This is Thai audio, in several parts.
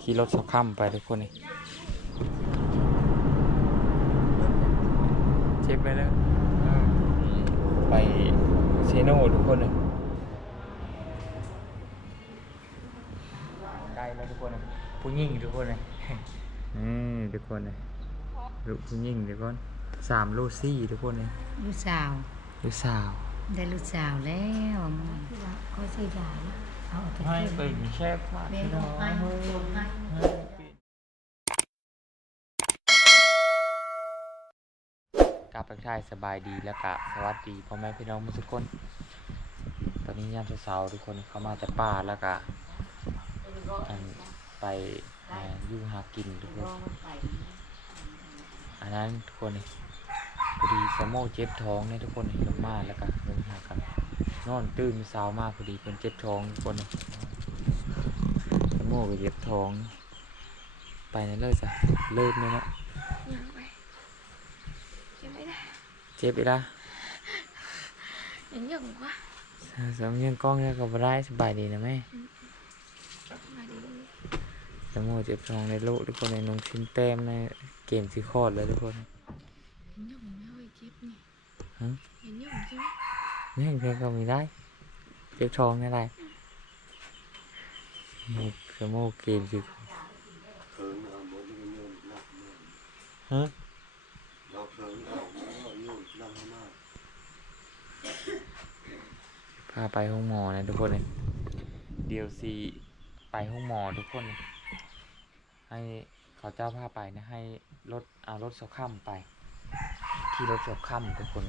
ขี่รถสักค่ำไปทุกคนนี่เช็คไปแล้วอ่าไปเซโน่ทุกคนเลยใกล้แล้วทุกคนเลยผู้หญิงทุกคนเลยนี่ทุกคนเลยลูกผู้หญิงทุกคนสามลูกสี่ทุกคนเลยลูกสาวลูกสาวได้ลูกสาวแล้วก็ใช่ยาเอาไป ให้เป็นแช่ผ้าแม่พี่น้องกให้บอกให้กลับไปทายสบายดีแล้วกะสวัสดีพ่อแม่พี่น้องทุกคน ตอนนี้ยามเช้าทุกคนเข้ามาแต่ป่าแล้วกะไปอยู่หากินทุกคนอันนั้นทุกคนพอดีสมโมเจ็บท้องเนี่ยทุกคนลงมาแล้วกะลงหากัน นอนตื่นเช้ามากพอดีเป็นเจ็บท้องทุกคนนี่สมโมก็เจ็บท้อง ไปนั่นเลยจ้ะเลิกเลยเนาะยังไปยังไม่ได้เจ็บอีกละยังยังวะสามยังกล้องเนี่ยก็บ่ได้สบายดีนะแม่มาดีสมโมเจ็บท้องในโลกทุกคนในนงชิ้นแต้มในเกมสีคอดแล้วทุกคนยังไม่เอาเจ็บนี่ฮะเห็นยังใช่ไหม นี่เพียงก็มีได้เจ็บท้องนี่ได้สมโมเกมสีฮะพาไปห้องหมอนะทุกคนเลยเดียวซีไปห้องหมอทุกคนเลยให้เขาเจ้าพาไปนะให้รถเอารถสข้ามไปขี่รถสข้ามทุกคน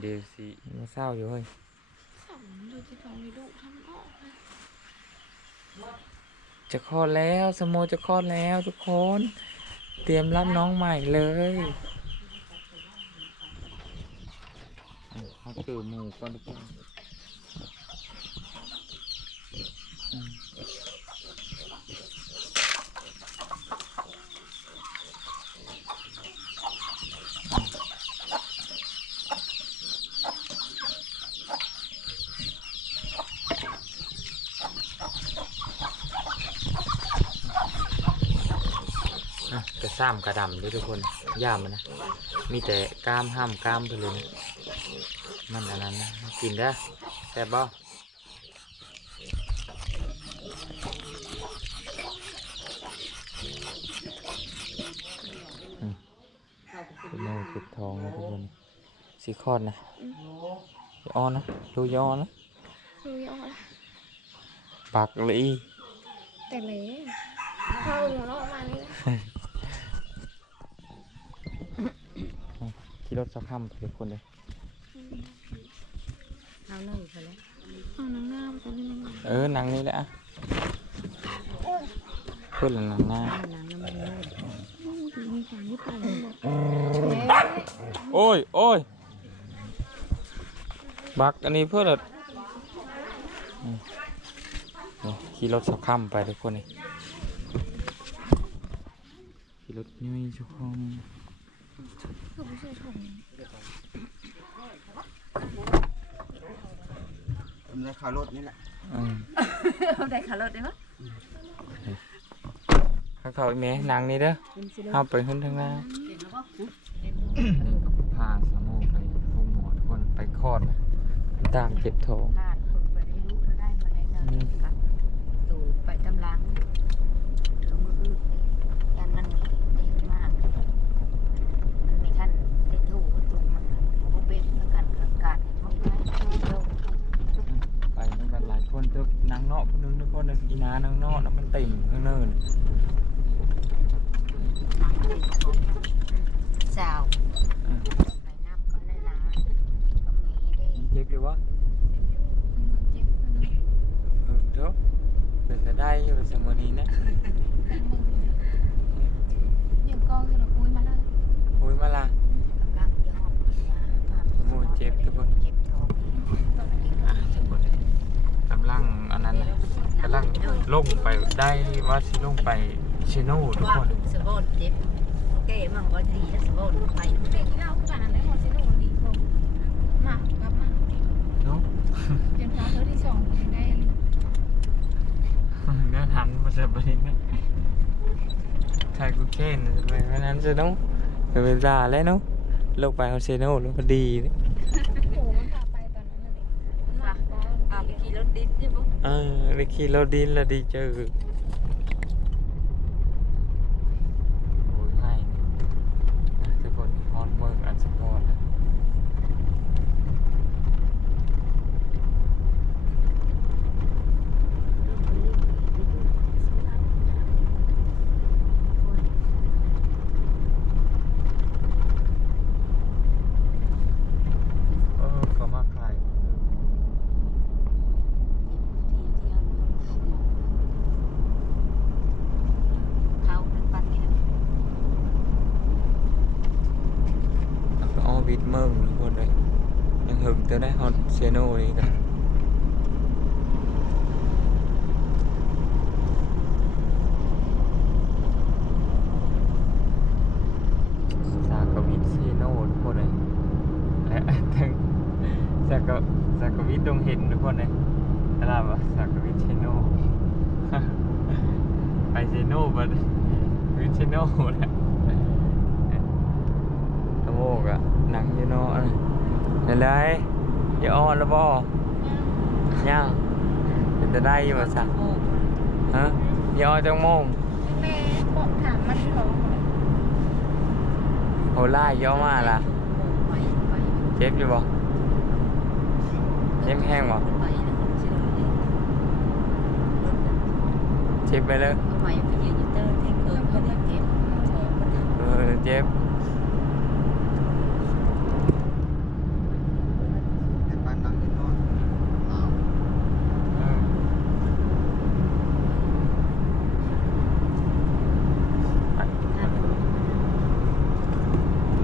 เดียวซีมาเศร้าอยู่เฮ้ยสองดูที่ท้องในลูกทำออกนะจะคลอดแล้วสโมจะคลอดแล้วทุกคน เตรียมรับน้องใหม่เลยเขาเจอหมูก่อนทุกคนอืมอะกระ ซ้ำกระดำด้วยทุกคนย่ามันนะ มีแต่กล้ามห้ามกล้ามไปเลยนะมันอันนั้นนะกินได้อแซ่บบ่อืมเป็นโมเจ็บท้องนะทุกคนสีคลอดนะอย่าอ้อนนะดูอย่าอ้อนนะดูยังละปากเลยแต่เละเข้าหัวเราะมานี่ ขี่ รถสักค่ำไปทุกคนเลยเอาหนึ่งไปแล้วเอาหนังหน้ามาจะได้ยังไงเออหนังนี้แหละอะเพื่อนละหนังหน้าหนังน้ำมันนู่นโอ้ดีมีสารที่ไปเลยโอ้ยโอ้ยบักอันนี้เพื่อนละอืมนี่ขี่รถสักค่ำไปทุกคนนี่ขี่รถนี่มีเจ้า ของคือไม่ใช่ถุงในคารถนี่แหละอืมได้ขารถได้ปะข้างเขาอีกไหมหนังนี้เด้อเอาไปขึ้นทางหน้าเห็นแล้วปะพาสมูไปห้องหมอทุกคนไปคลอดนะตามเจ็บท้อง ขาดคนไปได้ลูกได้มาได้เนิน กำลังลงไปได้ว่าสิลงไปเชโนทุกว่าคนสะบนเจ็บเก๋มังก็ดีแล้วสะบนไปเด็กที่เราคู่กันนั้นได้หมดสิลูกดีผมมากกลับมาเนาะจนฟ้าเธอที่สองได้เนื้อหันมาจะไปไนะไทยกูเคนไม่นั้นจะต้องเป็นเวลาแล้วเนาะลงไปเอาเชโนแล้วพอดีเนี่ ดิสใช่ปะเออได้ขี่รถดินแล้วดีเจอโอ้ยง่ายนี่นะทุกคนฮอตเมืองอันสปอร์ตนะ เออเขามาขายแล้วก็ออวิดเมืองทุกคนเลยยังหึงจะได้ฮอต เซโน่นี่กันสากวิทเซโน่ทุกคนเลยและทั้งสากสากวิทดงเห็นทุกคนเลยตลาดว่าสากวิทเซโน่ไปเซโน่บัดวิทเซโน่แหละตะโมกอะหนังอยูโน่อะไรอะไร อย่าอ่อนแล้วบ่ย่างเป็นจะได้อยู่บ่สักฮะอย่าอ่อนจังโมงแม่บอกถามมันท้องเลยโหล่าย่อมาล่ะเจ็บอยู่บ่เจ็บแห้งบ่เจ็บไปเลยเออเจ็บ ในบ้านหลังนี้นอน เออ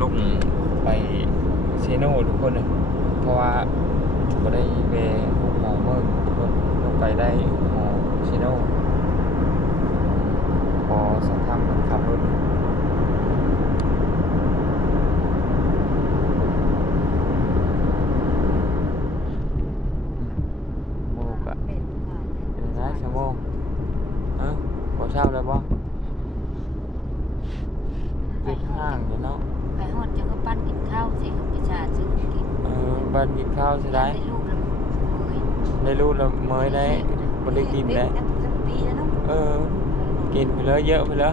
ลงไปเซโน่ทุกคนเลยเพราะว่าก็ได้ไปหมอเมื่อทุกคนลงไปได้หมอเซโน่พอสักทำมันขับรถโมกอะเป็นไงชะ โมงเออพอเช่าแล้วบ่เจ็ดห้างเดี๋ยวเนาะไปหอดจะก็ปั้นกินข้าวสิประชาชนกินเออบ้านกินข้าวใช่ไหมได้ลูกแล้วเฮ้ยได้รู้แล้วเมยได้บ่ได้กินได้ปีแล้วเนาะเออ กินไปเลยเยอะไปเลย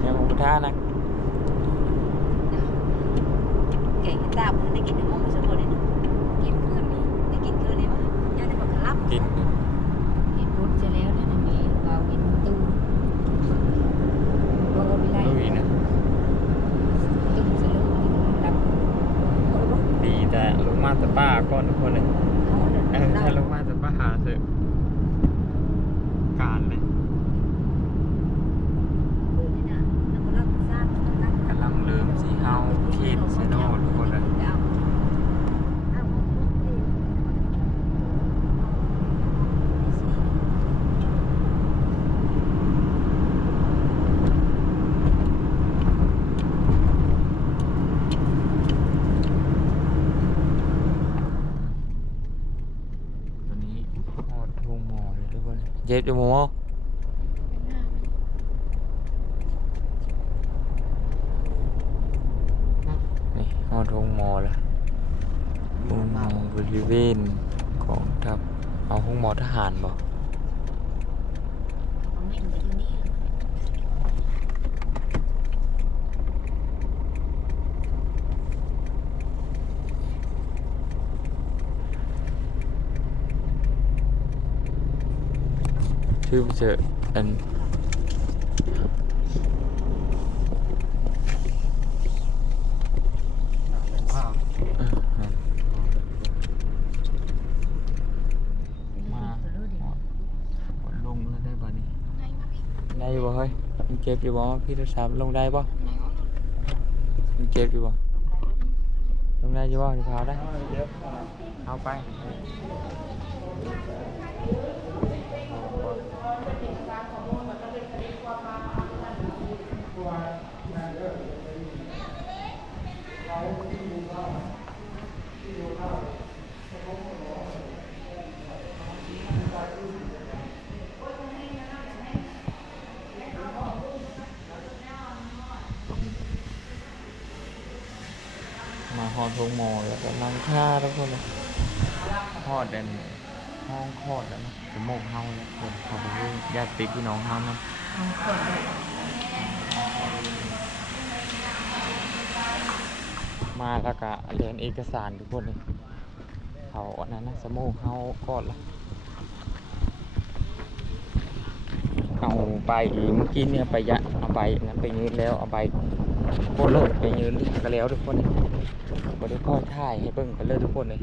เนี่ยหมูกระทะนะแกงตาผมได้กินน้ำมันสบู่เลยนะกินคืนนี้ได้กินคืนนี้มั้ยยังได้บอกรับ กิน เห็นพุทธจะแล้วนะมีเราเห็นตู้โลวิไล ลุยนะ ตุ้มสลุรับ ดีแต่ลง มาแต่ป้าก่อนทุกคนเลยเออถ้าลงมาแต่ป้าหาเถอะการเลยกำลังเริ่มสีเฮาเขตเซโนทุกคนเลยตอนนี้หอดทุ่งหมอเลย ทุกคนเจ็บจมูกเป็นหน้ามันนี่หอดทุ่งหมอแล้วทุ่งหมอบริเวณของทัพเอาห้องหมอทหารบ่ชื่อมั นจะอันว้าวเออฮะมาหมดลงแล้วได้ป่ะนี่ ไงมาพี่ ได้อยู่บ่เฮ้ยมันเจ็บอยู่บ่พี่โทรศัพท์ลงได้ป่ะไงวะมันเจ็บอยู่บ่ลงได้อยู่บ่ที่พาได้เดี๋ยวเอาไปทงหมอแล้วก็นั่งท่าทุกคนเลยทอดดันห้องคลอดแล้วนะสมองเฮาแล้วคนเขาไปให้ญาติพี่น้องเฮานะเอาขวดเลยมาแล้วก็เรียนเอกสารทุกคนเลยเขาอันนั้นนะสมองเฮาก่อนละเอาใบเมื่อกี้เนี่ยไปยะเอาใบนั้นไปยืนแล้วเอาใบ โคตรเลิศไปยืนก็แล้วทุกคนเลยบได้ค่อยถ่ายให้เบิ่งกันเลยทุกคนเลย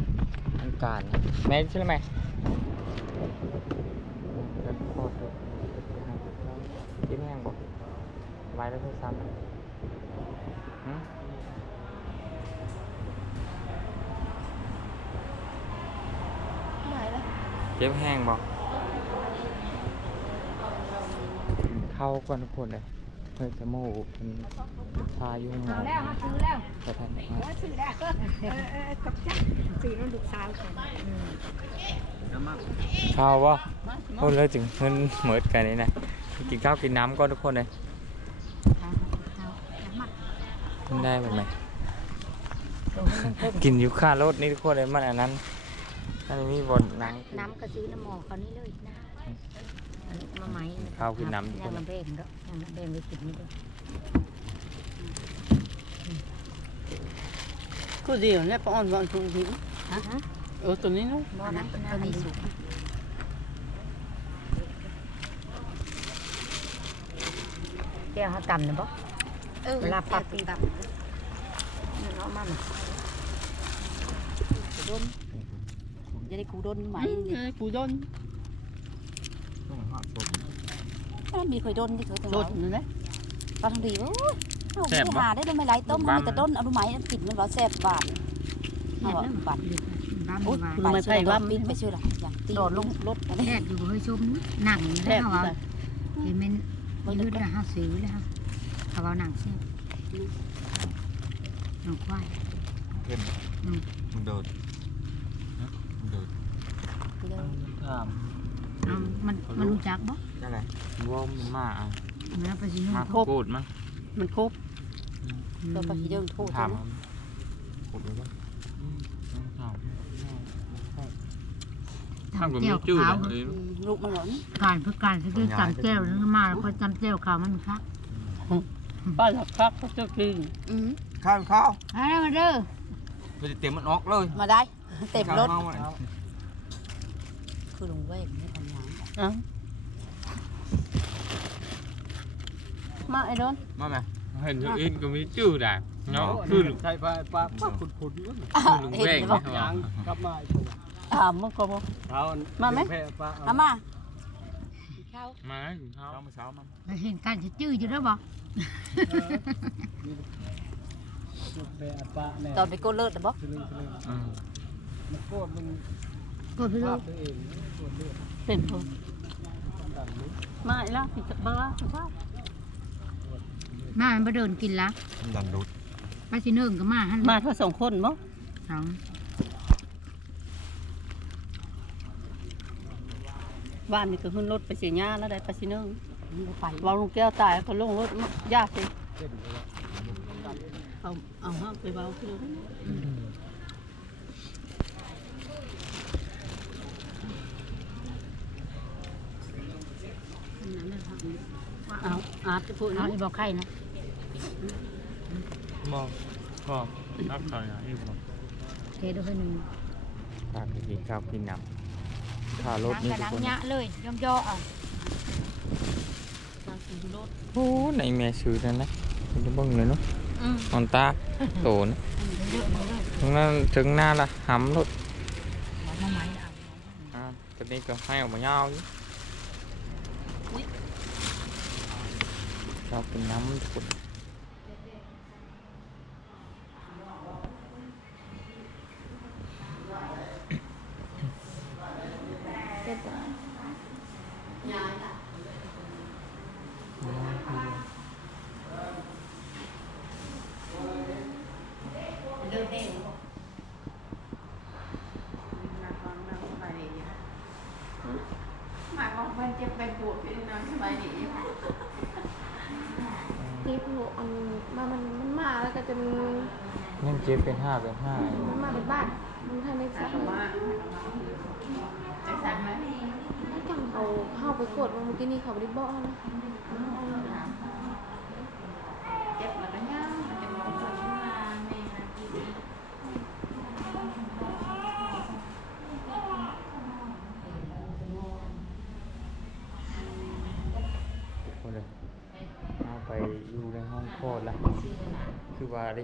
อันการแม่ใช่ไหมกินแห้งบอกใบแล้วทุกซ้ำหืมไหนล่ะเจ็บแห้งบอกเข้าก่อนทุกคนเลย เฮ้ยสมูเป็นพายุหมอเอาแล้วมาซื้อแล้วไปทำว่าสื่อได้เออเออเออกับจ้าสื่อน้องลูกสาวกันน้ำมันข้าววะโอ้เลยถึงเงินเหมือนกันนี่นะกินข้าวกินน้ำก่อนทุกคนเลยเอาเอาเอามากินได้ไหมไหมลงให้มันเพิ่มกินอยู่ค่ารถนี่ทุกคนเลยมันอันนั้นอันนี้มีบนหนังน้ำก็ซื้อน้ำหมอเขานี่เลยนะอันนี้มาไหม ข้าวกินน้ำทุกยัคงนน้ำเบงเด้อยังน้ำเบงไปกินนี่เด้อก็ดีเนี่ยป้าอ่อนก่อนถูกหิวฮะฮะเออตัวนี้เนาะบ่น้ำน้ำให้สุกแก้วเขาตำนะบ่เออเวลาปัดตีตับเนาะมันโดนจะได้กูโดนไหมเออกูโดน มีเคยโดนที่เคยตัวโดนนั่นแหละปลาทองดีโอ้ยเอาไปหาได้โดนไม่ไหลต้มมันจะโดนเอาดูไหมกินมันร้อนแซ่บหวานเอาหวานบ้าโอ้ยบ้าไปช่วยว่ามินไม่ช่วยหรอกอย่างตีโดดลงรถอะไรแรกอยู่เฮ้ยชมหนังแทแล้วบเขาเลว่ายเห็นมันยืดแล้วเขาซื้อแล้วเขาเอาหนังเสียหนังควาย เข้มอืม มึงโดดมึงโดด ถามเอามันมันรู้จักบ่ นั่นแหละว่ามันมากอะแล้วไปสินุ่งมากเขาพูดมั้งมันครบตัวปลาขี้เดินโทษถามนะพูดเลยว่าถามถามทำเจียวขาวลูกมันหลอนการเพื่อการซื้อจำเจียวนึกมาแล้วก็จำเจียวขาวมันคักป้าหลับพักก็จะกินอืมข้าวข้าวเอาแล้วมาเด้อไปเต็มมันออกเลย มาได้ เต็มรถข้าวข้าวคือลุงเว้ยไม่ทำงาน อะ มาไอ้โดนมาไหมเห็นอื่นก็มีจื้อด่างเนาะคือลุงใช่ปลาปลาปลาขุดขุดๆอยู่คือลุงเห็นแว่งไหมใช่ยาไหมงกลับมาอีกตัวถามมันก็บอกเช้ามาไหมแพร่ปลาเอามามาถึงเขาเช้ามาเช้ามันเราเห็นการจะจื้ออยู่แล้วบ่แพร่ปลาแน่ตอนไปโกเลิศนะบ่สลึงสลึงอืมมันโคตรมันกดไปเลภายพตัวเองโคตรเลือดเป็นคนดันนี้มาไอ้ละสิจะบ้าสิบ้า มามันไปเดินกินละดันรุดไปสิเนิ่งก็มาฮั่นมาเท่าสองคนมั้งสองบ้านนี่ก็ขึ้นรถไปเสียหญ้าแล้วได้ไปสิเนึงไปเราลุงแก้วตายก็ลงรถยากสิเจ็บเลยเอาเอาห้ามไปเบาขึ้นเอาอาจจะพูดเอานะอีบอกไข่นะ มองก็รับหน่อยนะอีกมองเทด้วยหนึ่งพาไปกินข้าวกินน้ำข้ารถนี่กระทุกดังคนยะเลยย่อมย่อเอาโอ้ในแม่ซื้อนั่นนะมันจะเบิ่งเลยเนาะอืมนอนตาโตนะเยอะเลยถึงนั้นถึงหน้าละหำรถมาไหมเอาอ่าตอนนี้ก็ให้ออกมายาวอยู่ชอบกินน้ำทุกคน ที่ผู้อันมามันมันมาแล้วก็จะยังเจ็บเป็นห้าเป็นห้ามันมาเป็นบ้านมึงทำได้สักว่าถ้าจังเขาเข้าไปกดมันเมื่อกี้นี่เขาไม่ได้บอกนะ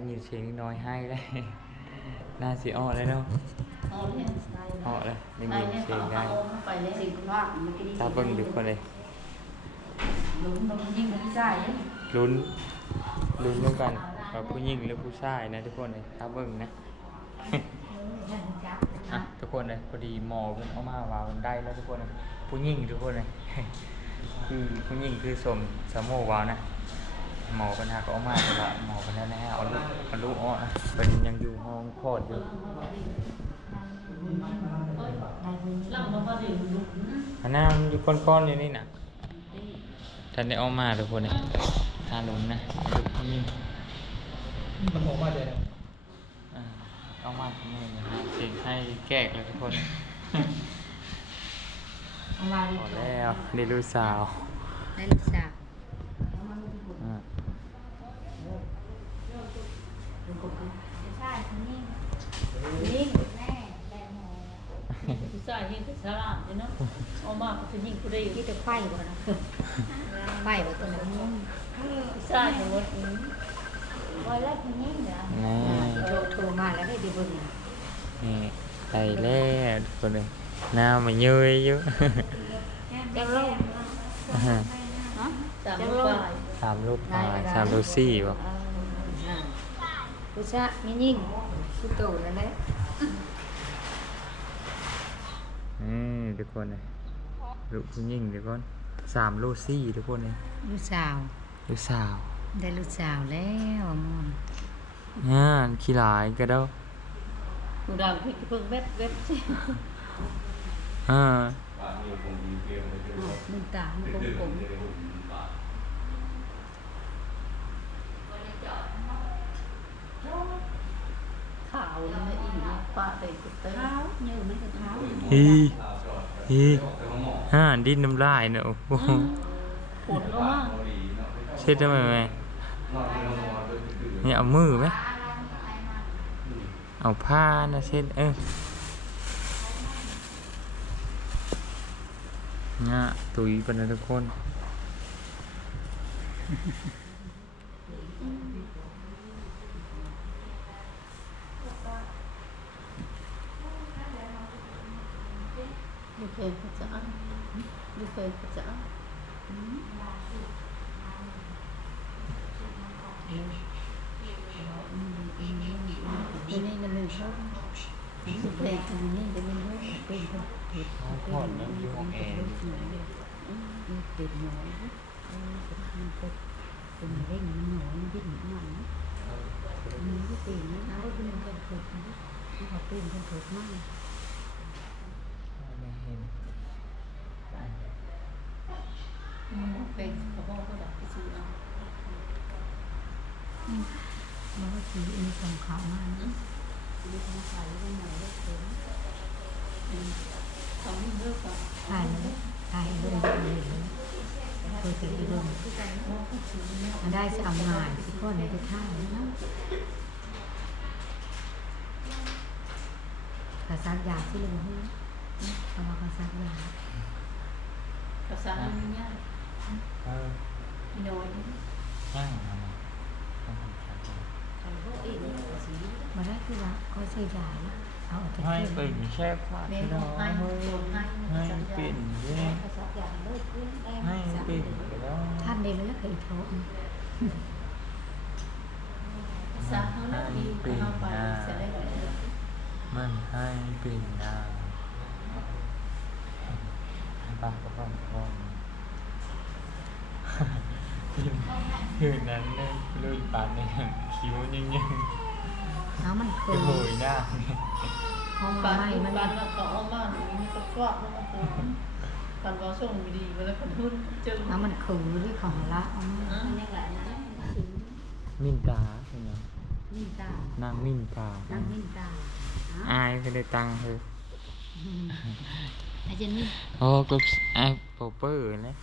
ได้ยินเสียงนิดน้อยให้ได้น่าสิอ้อเลยเนาะเอาเนี่ยอ้อเลยได้ไปยินเนี่ยเสียเขางเอาได้ไปเลยสิ่งคุณว่ามันก็ดีตาเบิ่งดูคนเลยหลุมมันยิ่งมันใช่ลุ้นลุ้นร่วมกันว่าผู้หญิงหรือผู้ชายนะทุกคนเลยตาเบิ่งนะอะทุกคนเลยพอดีหมอเพิ่นเอามาว่ามันได้แล้วทุกคนเลยผู้หญิงทุกคนเลยคือผู้หญิงคือสมสมโมวาวนะ หมอปัญหาก็เอามาแต่ว่าหมอปัญหาแน่เอาลูกเอาลูกอ้อนะเป็นยังอยู่ห้องคลอดอยู่หลังมาพอดีลุกอันนั้นอยู่ก้อนๆอยู่นี่น่ะท่านได้เอามาทุกคนเลยทาหลงนะลูกผู้หญิงมันบอกว่าเดี๋ยวอ่าเอามาทำไมนะฮะเสียงให้แก้เลยทุกคนเอามาพอแล้วนี่ลูกสาวได้ลูกสาว อ่า ใช่ นี่นี่แม่แม่หมอผู้ชายยิงกับสลามเนาะเอามาก็จะยิงผู้ใดที่จะไฟบ่นะไฟบ่ตัวนั้นผู้ชายทั้งหมดไว้แล้วทีนี้เดี๋ยวนี่โทรโทรมาแล้วได้ดีบุญนี่ใส่แล้วทุกคนเลยหน้ามันเย้ยอยู่จังลงสามลูกปลายสามลูกปลายสามลูกสี่บ่ ผู้ชายมียิ่งผู้โตนั่นแหละอืมทุกคนเลยลูกผู้หญิงทุกคนสามลูกสี่ทุกคนเลยลูกสาว ลูกสาว ได้ลูกสาวแล้วมอนอ่าขี้หลายก็ได้วผู้ดังพี่เพิ่งเว็บเว็บสิอ่ามึงตามึงกงกงขาวนี่อีป้าเด็กเต้าเนื้อมันก็เท้าฮีฮีอ่าดิ้นน้ำลายเนอะโอ้โหปวดก็มากเช็ดได้ไหมแม่เนี่ยเอามือไหมเอาผ้านะเช็ดเออเนี่ยตุยเป็นนะทุกคน ดู เคยพระเจ้าดูเคยพระเจ้านี่นี่กันเลยครับดูเคยกันนี่กันเลยเป็นคนเห็ดห้องคลอดนะอยู่ห้องแอร์เป็นหน่อยเป็นเร่งหน่อยดิ้นมันมีก็เป็นนะเขาเป็นคนถูกนะเขาเป็นคนถูกมาก ไม่เห็น เป็นกระบอกก็แบบไปซื้อเอามันก็คือมีสองเขามานะทำให้เลิกก่อนถ่ายเลยถ่ายเลยเลยเคยเคยไปดูมันได้จะเอางานสิก้อนในไปท่านะกระซักยาที่ลงให้เอามากระซักยาภาษาอันนี้ เนี่ยเออพี่น้อยนั่งเอามาต้องทำใจก่อนมาได้คือว่าก็ใช้ยาแล้วเอาแต่ให้เข็มเป็นแค่ผ้าแม่ที่ก็เราให้ให้โดนให้ให้เป็นแย่กระซักยาเลิกขึ้นได้ให้เป็นไปแล้วท่านเดียวแล้วเคยโทษภาษาเขาแล้วดีเข้าไปเสร็จแล้วมันให้เป็นนางปากก็ฟังพอง คืนนั้นเนี่ยลื่นปานเนี่ยคิ้วยิ่งยิ่งเอามันเคโอ้ยโหหน้าห้องบ้านไม้มันบ้านเราก็เอาบ้านนี้ก็ชอบแล้วก็ปลูกกันว่าส่งไม่ดีเวลาคนหุ้นจึงเอามันคือที่ของละเอามานี่แหละนะมินตาเป็นไงนิ่ตานางมิ่นตานั่งนิ่ตาอายก็ได้ตังค์เธออาจารย์นี่โอ้ก็ไอ้โปเปอร์นะ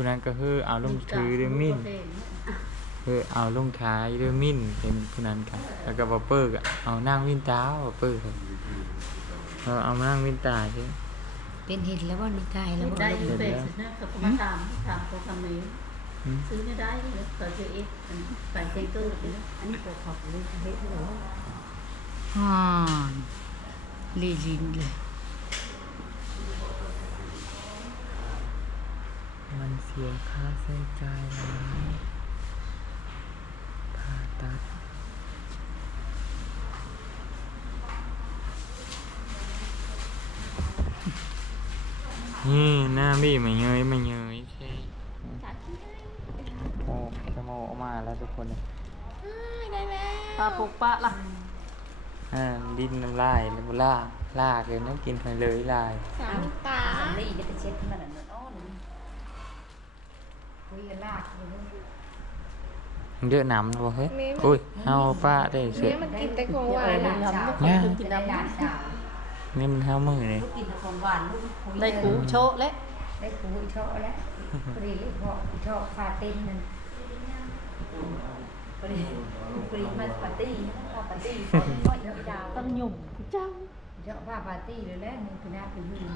ผู้นั้นก็คือเอาลงถือด้วยมิ่นคือเอาลงท้ายด้วยมิ่นเป็นผู้นั้นครับแล้วก็โปเปอร์ก็เอานั่งวินตาโปเปอร์ครับเอาเอานั่งวินตาใช่เป็นเห็ดแล้วว่านี่กายแล้วได้ว่าอยู่เฟสนะเขาก็มาตามตามเขาทำเองอืมซื้อไม่ได้เลยเขาจะเอ็กใส่เซนเตอร์ไปแล้วอันนี้ก็ขอบเลยเฮ็ดเหรอฮ่านลีลินเลย มัน เสียค่าใช้จ่ายหลายผ่าตัดนี่หน้าบี้มาเยยมาเยยใช่โอ้จะโมออกมาแล้วทุกคนเลยปลาปุกปะล่ะอ่าดินน้ำลายแล้วก็ลากลากเลยน้ำกินไปเลยลาย สามตา สำลีจะไปเช็ดให้มันอะอ้อ นคุยกันลากอยู่นู่นมันเยอะหนำบ่เฮ้ยอุ้ยเอาป้าได้เสร็เนี่จยมันกินแต่ของหวาได้นหลาอะนสาวเนี่ยกินได้หลานสาวนี่มันเท้ามือเลยลูกกินแต่ของหวานลูกคุยได้คูโชะและได้คูอีช่อแล้วพอดีพออีช่อฟาเต้นนั่นพอดีพอดีมาปาร์ตี้พาปาร์ตี้พอดีก็อีดาวตั้งหยุ่มเจ้าเจาะว่าปาร์ตี้เลยแหละนี่คือหน้าเป็นผู้หญิง